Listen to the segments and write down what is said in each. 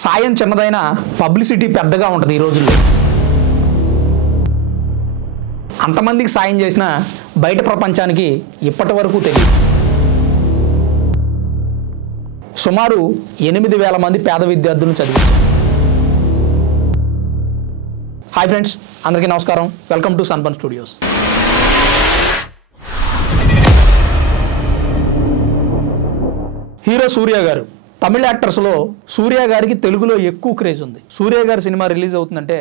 సాయం చిన్నదైనా పబ్లిసిటీ పెద్దగా ఉంటుంది ఈ రోజుల్లో. అంతమందికి సాయం చేసిన బయట ప్రపంచానికి ఇప్పటి వరకు తెలియదు. సుమారు 8,000 మంది పేద విద్యార్థులను చదివారు. హాయ్ ఫ్రెండ్స్, అందరికీ నమస్కారం. Welcome to Sunburn Studios. Hero Surya garu. తమిళ యాక్టర్స్లో సూర్య గారికి తెలుగులో ఎక్కువ క్రేజ్ ఉంది. సూర్య గారి సినిమా రిలీజ్ అవుతుందంటే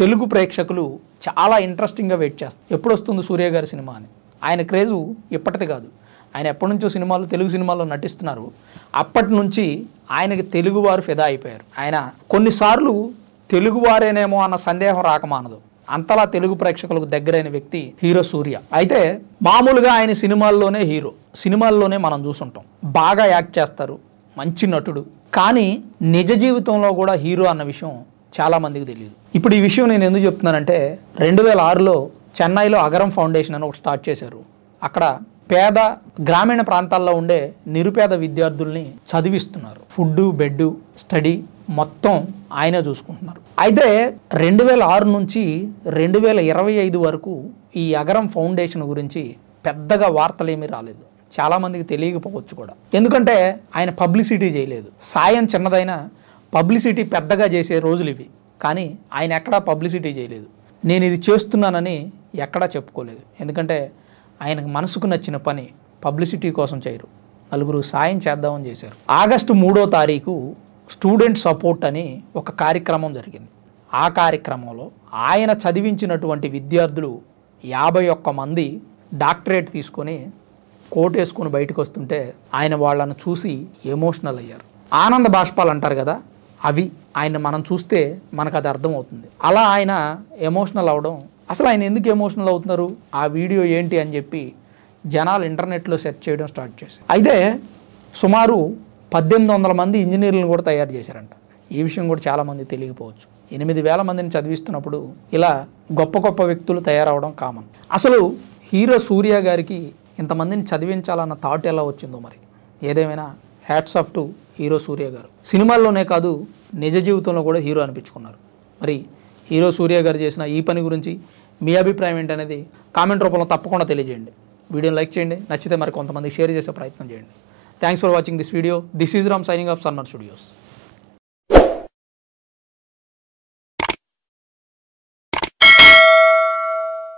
తెలుగు ప్రేక్షకులు చాలా ఇంట్రెస్టింగ్గా వెయిట్ చేస్తారు. ఎప్పుడు వస్తుంది సూర్య గారి సినిమా అని. ఆయన క్రేజు ఇప్పటిది కాదు. ఆయన ఎప్పటి నుంచో తెలుగు సినిమాల్లో నటిస్తున్నారు. అప్పటి నుంచి ఆయనకి తెలుగువారు ఫిదా అయిపోయారు. ఆయన కొన్నిసార్లు తెలుగువారేనేమో అన్న సందేహం రాకమానదు. అంతలా తెలుగు ప్రేక్షకులకు దగ్గరైన వ్యక్తి హీరో సూర్య. అయితే మామూలుగా ఆయన సినిమాల్లోనే హీరో, సినిమాల్లోనే మనం చూసుంటాం. బాగా యాక్ట్ చేస్తారు, మంచి నటుడు. కానీ నిజ జీవితంలో కూడా హీరో అన్న విషయం చాలామందికి తెలియదు. ఇప్పుడు ఈ విషయం నేను ఎందుకు చెప్తున్నానంటే 2006లో చెన్నైలో అగరం ఫౌండేషన్ అని ఒకటి స్టార్ట్ చేశారు. అక్కడ పేద గ్రామీణ ప్రాంతాల్లో ఉండే నిరుపేద విద్యార్థుల్ని చదివిస్తున్నారు. ఫుడ్, బెడ్, స్టడీ మొత్తం ఆయనే చూసుకుంటున్నారు. అయితే 2006 నుంచి 2025 వరకు ఈ అగరం ఫౌండేషన్ గురించి పెద్దగా వార్తలు ఏమీ రాలేదు. చాలామందికి తెలియకపోవచ్చు కూడా. ఎందుకంటే ఆయన పబ్లిసిటీ చేయలేదు. సాయం చిన్నదైనా పబ్లిసిటీ పెద్దగా చేసే రోజులు ఇవి. కానీ ఆయన ఎక్కడా పబ్లిసిటీ చేయలేదు. నేను ఇది చేస్తున్నానని ఎక్కడా చెప్పుకోలేదు. ఎందుకంటే ఆయనకు మనసుకు నచ్చిన పని పబ్లిసిటీ కోసం చేయరు. నలుగురు సాయం చేద్దామని చేశారు. ఆగస్టు 3వ తారీఖు స్టూడెంట్ సపోర్ట్ అని ఒక కార్యక్రమం జరిగింది. ఆ కార్యక్రమంలో ఆయన చదివించినటువంటి విద్యార్థులు 51 మంది డాక్టరేట్ తీసుకొని కోట్ వేసుకొని బయటకు వస్తుంటే ఆయన వాళ్ళను చూసి ఎమోషనల్ అయ్యారు. ఆనంద బాష్పాలు అంటారు కదా, అవి ఆయన మనం చూస్తే మనకు అది అర్థమవుతుంది. అలా ఆయన ఎమోషనల్ అవడం, అసలు ఆయన ఎందుకు ఎమోషనల్ అవుతున్నారు, ఆ వీడియో ఏంటి అని చెప్పి జనాలు ఇంటర్నెట్లో సెర్చ్ చేయడం స్టార్ట్ చేశారు. అయితే సుమారు 1800 మంది ఇంజనీర్లను కూడా తయారు చేశారంట. ఈ విషయం కూడా చాలామంది తెలియకపోవచ్చు. 8,000 మందిని చదివిస్తున్నప్పుడు ఇలా గొప్ప గొప్ప వ్యక్తులు తయారవడం కామన్. అసలు హీరో సూర్య గారికి ఇంతమందిని చదివించాలన్న థాట్ ఎలా వచ్చిందో మరి. ఏదేమైనా hats off to hero Surya గారు. సినిమాల్లోనే కాదు, నిజ జీవితంలో కూడా హీరో అనిపించుకున్నారు. మరి హీరో సూర్య గారు చేసిన ఈ పని గురించి మీ అభిప్రాయం ఏంటనేది కామెంట్ రూపంలో తప్పకుండా తెలియజేయండి. వీడియోని లైక్ చేయండి, నచ్చితే మరి కొంతమంది షేర్ చేసే ప్రయత్నం చేయండి. Thanks for watching this video. This is Ram signing off sunburn studios.